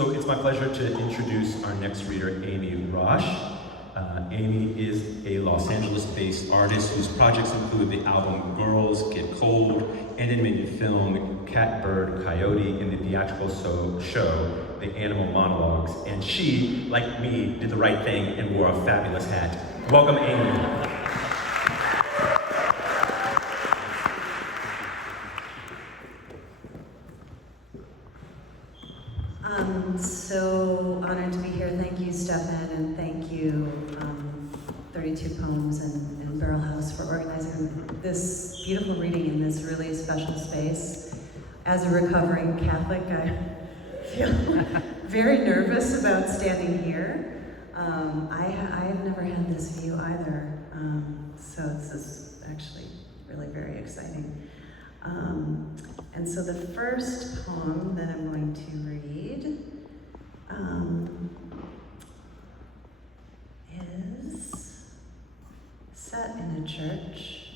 So it's my pleasure to introduce our next reader, Amy Raasch. Amy is a Los Angeles-based artist whose projects include the album Girls Get Cold, animated film Cat, Bird, Coyote, and the theatrical show The Animal Monologues. And she, like me, did the right thing and wore a fabulous hat. Welcome, Amy. So honored to be here. Thank you, Stefan, and thank you, 32 Poems and Barrel House for organizing this beautiful reading in this really special space. As a recovering Catholic, I feel very nervous about standing here. I've never had this view either, so this is actually really very exciting. And so the first poem that I'm going to read is set in a church.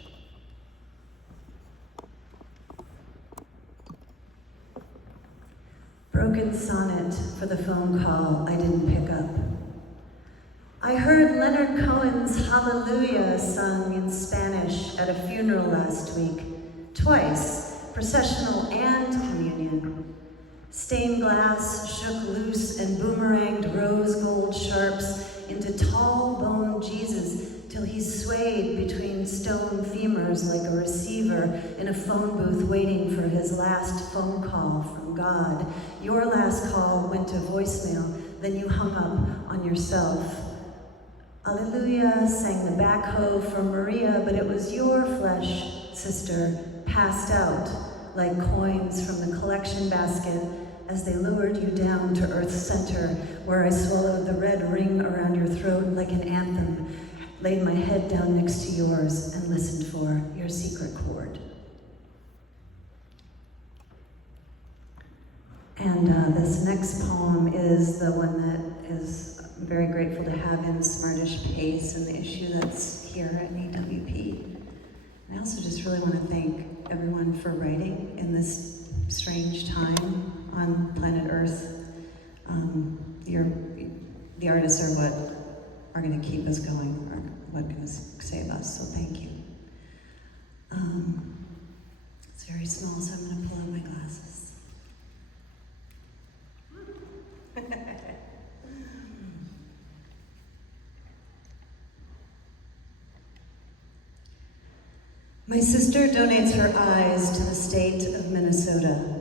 Broken sonnet for the phone call I didn't pick up. I heard Leonard Cohen's Hallelujah sung in Spanish at a funeral last week, twice, processional and communion. Stained glass shook loose and boomeranged rose gold sharps into tall bone Jesus till he swayed between stone femurs like a receiver in a phone booth waiting for his last phone call from God. Your last call went to voicemail, then you hung up on yourself. Alleluia sang the backhoe for Maria, but it was your flesh, sister, passed out like coins from the collection basket as they lowered you down to Earth's center, where I swallowed the red ring around your throat like an anthem, laid my head down next to yours and listened for your secret chord. And this next poem is the one that is I'm very grateful to have in Smartish Pace and the issue that's here at EWP. And I also just really want to thank everyone for writing in this strange time on planet Earth. The artists are what are going to keep us going, or what can save us, so thank you. It's very small, so I'm going to pull out my glasses. My sister donates her eyes to the state of Minnesota.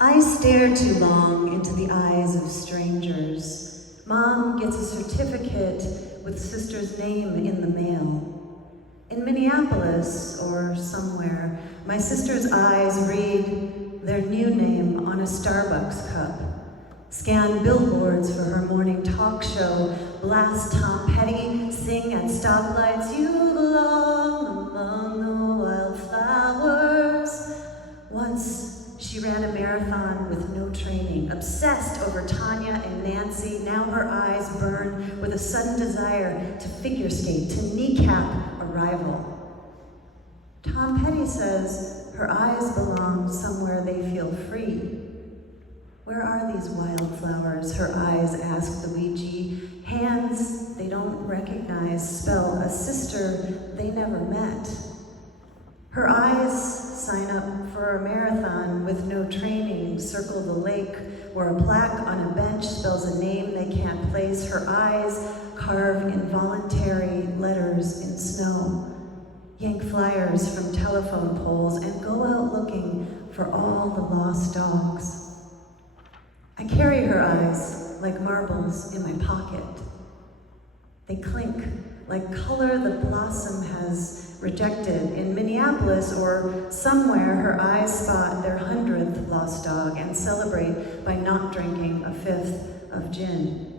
I stare too long into the eyes of strangers. Mom gets a certificate with sister's name in the mail. In Minneapolis or somewhere, my sister's eyes read their new name on a Starbucks cup. Scan billboards for her morning talk show, blast Tom Petty, sing at stoplights, you belong among the wildflowers. Once she ran a marathon with no training, obsessed over Tanya and Nancy. Now her eyes burn with a sudden desire to figure skate, to kneecap a rival. Tom Petty says her eyes belong somewhere they feel free. Where are these wildflowers? Her eyes ask the Ouija. Hands they don't recognize spell a sister they never met. Her eyes sign up for a marathon with no training, circle the lake, where a plaque on a bench spells a name they can't place. Her eyes carve involuntary letters in snow, yank flyers from telephone poles, and go out looking for all the lost dogs. I carry her eyes like marbles in my pocket. They clink like color the blossom has rejected. In Minneapolis or somewhere, her eyes spot their 100th lost dog and celebrate by not drinking a 5th of gin.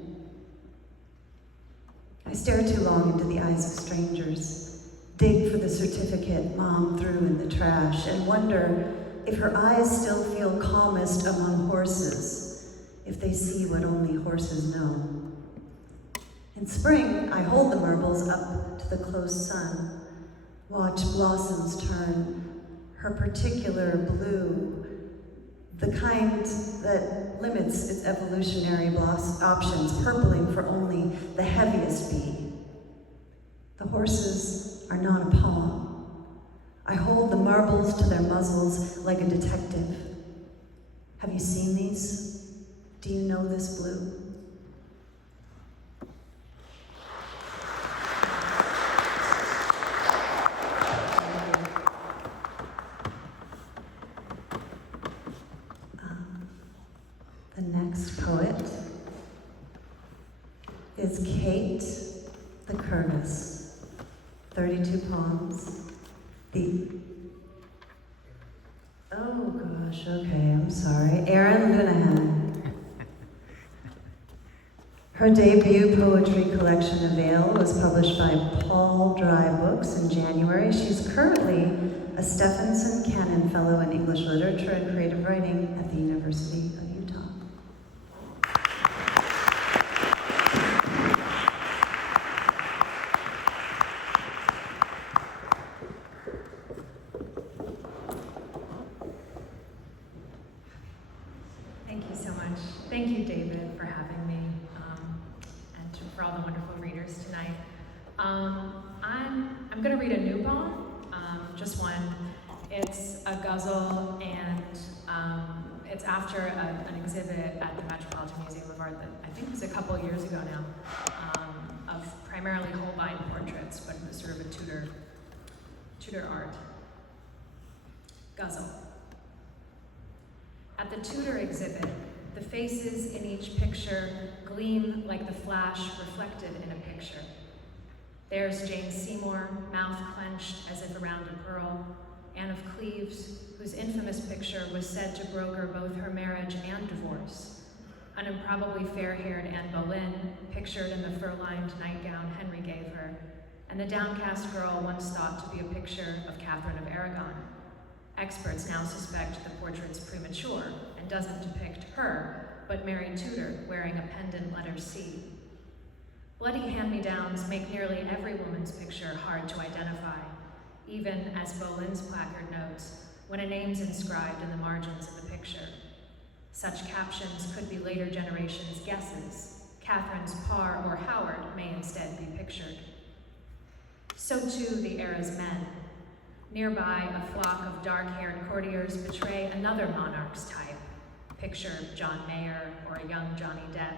I stare too long into the eyes of strangers, dig for the certificate Mom threw in the trash, and wonder if her eyes still feel calmest among horses, if they see what only horses know. In spring, I hold the marbles up to the close sun, watch blossoms turn her particular blue, the kind that limits its evolutionary options, purpling for only the heaviest bee. The horses are not a poem. I hold the marbles to their muzzles like a detective. Have you seen these? Do you know this blue? The next poet is Kate the Curtis. 32 poems. Oh gosh, okay, I'm sorry. Erin Lunahan. Her debut poetry collection, Avail, was published by Paul Dry Books in January. She's currently a Stephenson Cannon Fellow in English Literature and Creative Writing at the University of Utah. Thank you so much. Thank you, David, for having me, and for all the wonderful readers tonight. I'm going to read a new poem, just one. It's a ghazal, and it's after an exhibit at the Metropolitan Museum of Art that I think was a couple of years ago now, of primarily Holbein portraits, but it was sort of a Tudor art. Ghazal. At the Tudor exhibit, the faces in each picture gleam like the flash reflected in a picture. There's Jane Seymour, mouth clenched as if around a pearl, Anne of Cleves, whose infamous picture was said to broker both her marriage and divorce, an improbably fair-haired Anne Boleyn, pictured in the fur-lined nightgown Henry gave her, and the downcast girl once thought to be a picture of Catherine of Aragon. Experts now suspect the portrait's premature and doesn't depict her, but Mary Tudor wearing a pendant letter C. Bloody hand-me-downs make nearly every woman's picture hard to identify, even, as Boleyn's placard notes, when a name's inscribed in the margins of the picture. Such captions could be later generations' guesses. Catherine's Parr or Howard may instead be pictured. So too the era's men. Nearby, a flock of dark-haired courtiers betray another monarch's type. Picture John Mayer or a young Johnny Depp.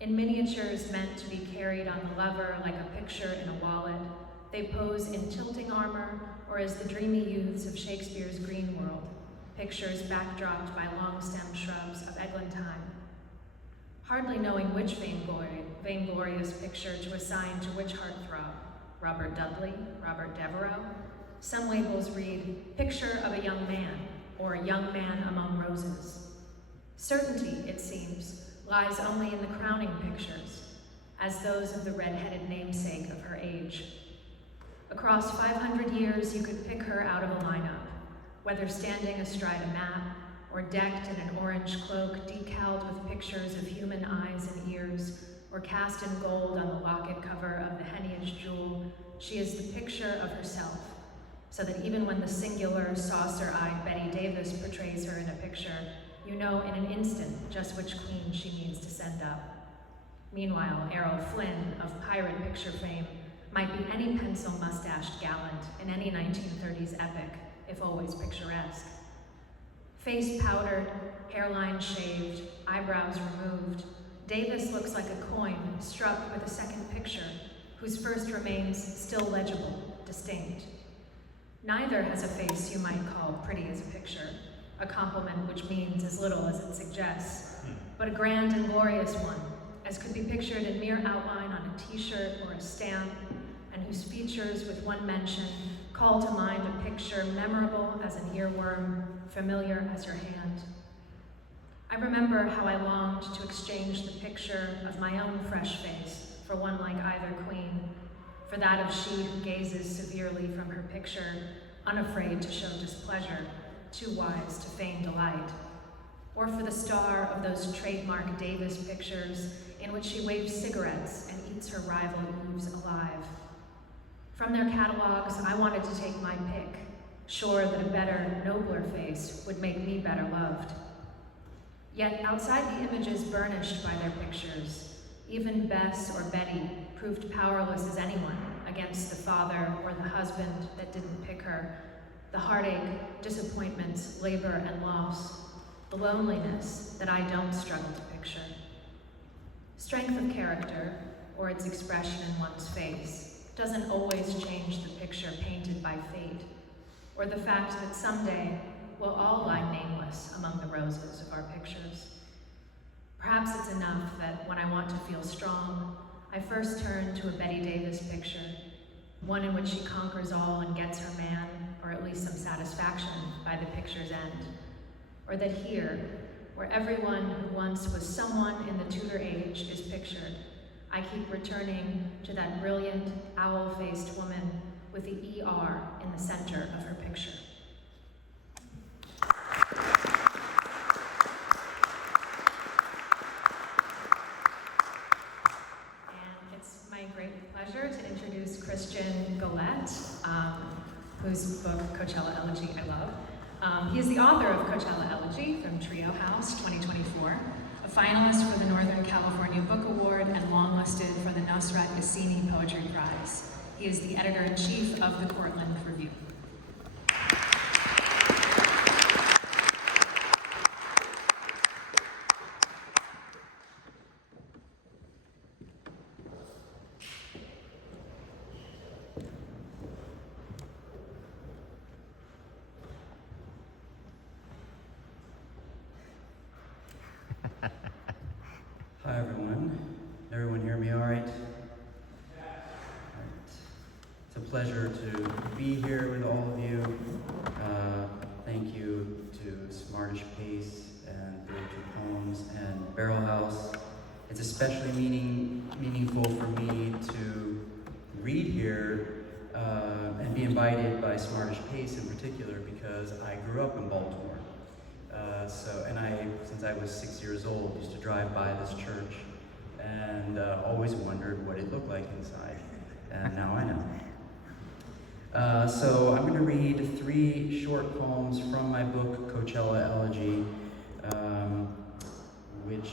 In miniatures meant to be carried on the lever like a picture in a wallet, they pose in tilting armor or as the dreamy youths of Shakespeare's Green World, pictures backdropped by long-stemmed shrubs of eglantine. Hardly knowing which vainglorious picture to assign to which heartthrob, Robert Dudley, Robert Devereux, some labels read, picture of a young man, or a young man among roses. Certainty, it seems, lies only in the crowning pictures, as those of the red-headed namesake of her age. Across 500 years, you could pick her out of a lineup, whether standing astride a map, or decked in an orange cloak decaled with pictures of human eyes and ears, or cast in gold on the locket cover of the Heneage jewel. She is the picture of herself, so that even when the singular, saucer-eyed Betty Davis portrays her in a picture, you know in an instant just which queen she means to send up. Meanwhile, Errol Flynn of pirate picture fame might be any pencil-mustached gallant in any 1930s epic, if always picturesque. Face powdered, hairline shaved, eyebrows removed, Davis looks like a coin struck with a second picture, whose first remains still legible, distinct. Neither has a face you might call pretty as a picture, a compliment which means as little as it suggests, but a grand and glorious one, as could be pictured in mere outline on a t-shirt or a stamp, and whose features, with one mention, call to mind a picture memorable as an earworm, familiar as your hand. I remember how I longed to exchange the picture of my own fresh face for one like either queen, for that of she who gazes severely from her picture, unafraid to show displeasure, too wise to feign delight, or for the star of those trademark Davis pictures in which she waves cigarettes and eats her rival Eves alive. From their catalogs, I wanted to take my pick, sure that a better, nobler face would make me better loved. Yet outside the images burnished by their pictures, even Bess or Betty proved powerless as anyone against the father or the husband that didn't pick her, the heartache, disappointments, labor, and loss, the loneliness that I don't struggle to picture. Strength of character, or its expression in one's face, doesn't always change the picture painted by fate, or the fact that someday we'll all lie nameless among the roses of our pictures. Perhaps it's enough that when I want to feel strong, I first turn to a Betty Davis picture, one in which she conquers all and gets her man, or at least some satisfaction by the picture's end. Or that here, where everyone who once was someone in the Tudor age is pictured, I keep returning to that brilliant, owl-faced woman with the ER in the center of her picture. And it's my great pleasure to introduce Christian Gullette, whose book, Coachella Elegy, I love. He is the author of Coachella Elegy from Trio House 2024, a finalist for the Northern California Book Award and longlisted for the Nusrat Yassini Poetry Prize. He is the editor-in-chief of the Cortland Review. Hi everyone. Everyone hear me all right? It's a pleasure to be here with all of you. Thank you to Smartish Pace and 32 Poems and Barrel House. It's especially meaningful for me to read here and be invited by Smartish Pace in particular because I grew up in Baltimore. Since I was 6 years old, used to drive by this church and always wondered what it looked like inside. And now I know. So I'm going to read 3 short poems from my book, Coachella Elegy, which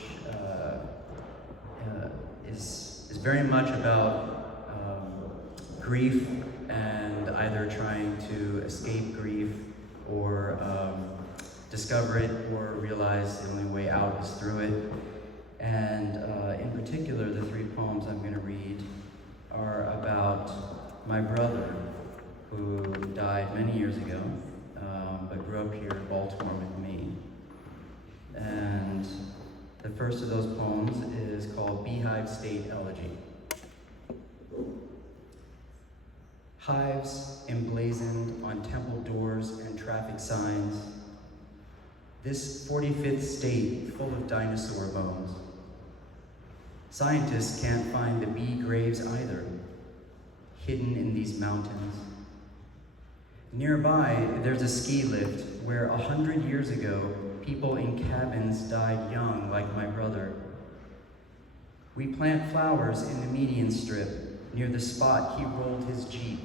is very much about grief and either trying to escape grief or discover it or realize the only way out is through it. And in particular, the 3 poems I'm going to read are about my brother, who died many years ago, but grew up here in Baltimore with me. And the first of those poems is called Beehive State Elegy. Hives emblazoned on temple doors and traffic signs. This 45th state full of dinosaur bones. Scientists can't find the bee graves either, hidden in these mountains. Nearby, there's a ski lift where 100 years ago, people in cabins died young like my brother. We plant flowers in the median strip near the spot he rolled his Jeep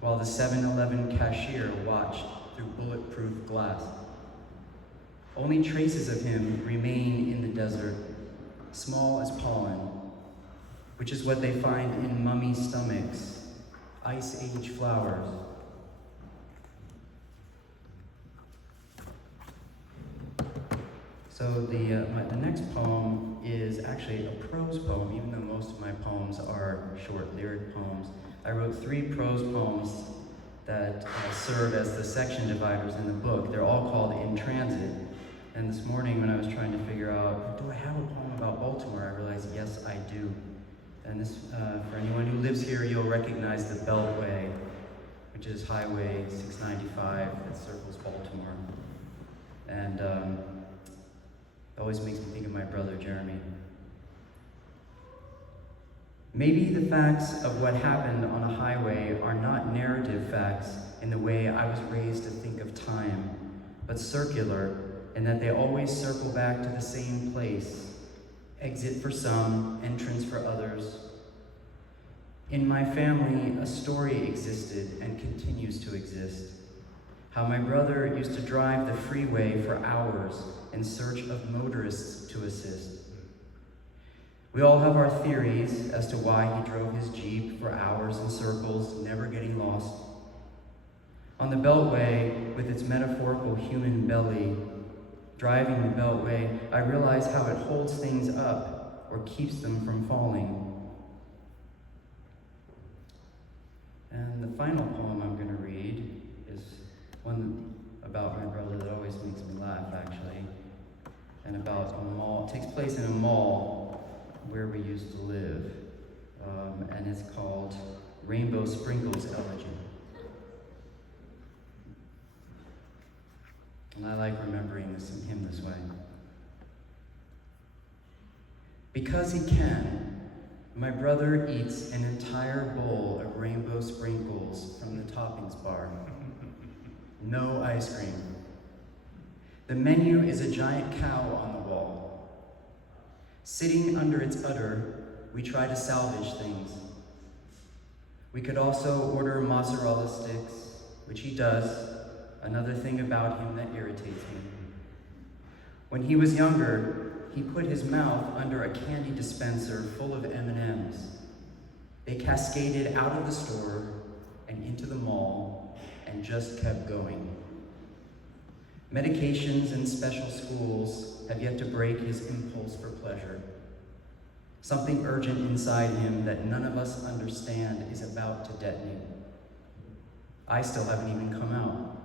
while the 7-Eleven cashier watched through bulletproof glass. Only traces of him remain in the desert, small as pollen, which is what they find in mummy stomachs, ice age flowers. So the next poem is actually a prose poem, even though most of my poems are short lyric poems. I wrote 3 prose poems that serve as the section dividers in the book. They're all called In Transit. And this morning when I was trying to figure out, do I have a poem about Baltimore? I realized, yes, I do. And this, for anyone who lives here, you'll recognize the Beltway, which is Highway 695 that circles Baltimore. And it always makes me think of my brother, Jeremy. Maybe the facts of what happened on a highway are not narrative facts in the way I was raised to think of time, but circular, in that they always circle back to the same place, exit for some, entrance for others. In my family, a story existed and continues to exist. How my brother used to drive the freeway for hours in search of motorists to assist. We all have our theories as to why he drove his Jeep for hours in circles, never getting lost. On the Beltway, with its metaphorical human belly, driving the Beltway, I realize how it holds things up or keeps them from falling. And the final poem I'm going to read is one about my brother that always makes me laugh, actually, and about a mall. It takes place in a mall where we used to live, and it's called Rainbow Sprinkles Elegy. And I like remembering him this way. Because he can, my brother eats an entire bowl of rainbow sprinkles from the toppings bar. No ice cream. The menu is a giant cow on the wall. Sitting under its udder, we try to salvage things. We could also order mozzarella sticks, which he does, another thing about him that irritates me. When he was younger, he put his mouth under a candy dispenser full of M&Ms. They cascaded out of the store and into the mall and just kept going. Medications and special schools have yet to break his impulse for pleasure. Something urgent inside him that none of us understand is about to detonate. I still haven't even come out.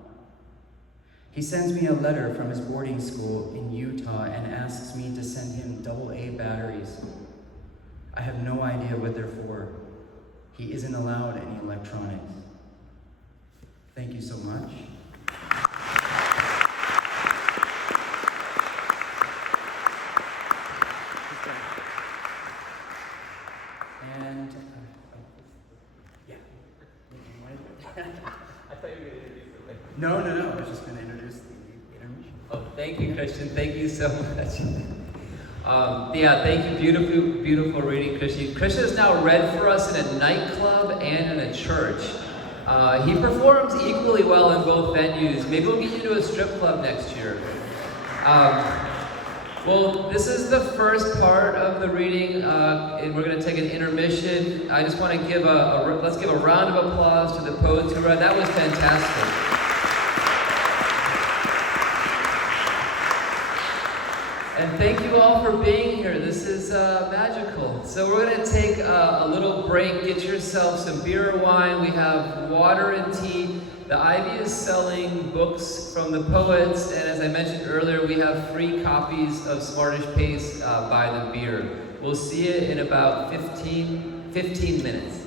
He sends me a letter from his boarding school in Utah and asks me to send him AA batteries. I have no idea what they're for. He isn't allowed any electronics. Thank you so much. And, yeah. I thought you were going to introduce it later. No. I was just going to introduce the intermission. Oh, thank you, Christian. Thank you so much. Thank you. Beautiful reading, Christian. Christian has now read for us in a nightclub and in a church. He performs equally well in both venues. Maybe we'll get you to a strip club next year. Well, this is the first part of the reading, and we're going to take an intermission. I just want to give let's give a round of applause to the poets who read. That was fantastic. And thank you all for being here. This is magical. So we're going to take a little break. Get yourself some beer or wine. We have water and tea. The Ivy is selling books from the poets, and as I mentioned earlier, we have free copies of Smartish Pace by the beer. We'll see you in about 15 minutes.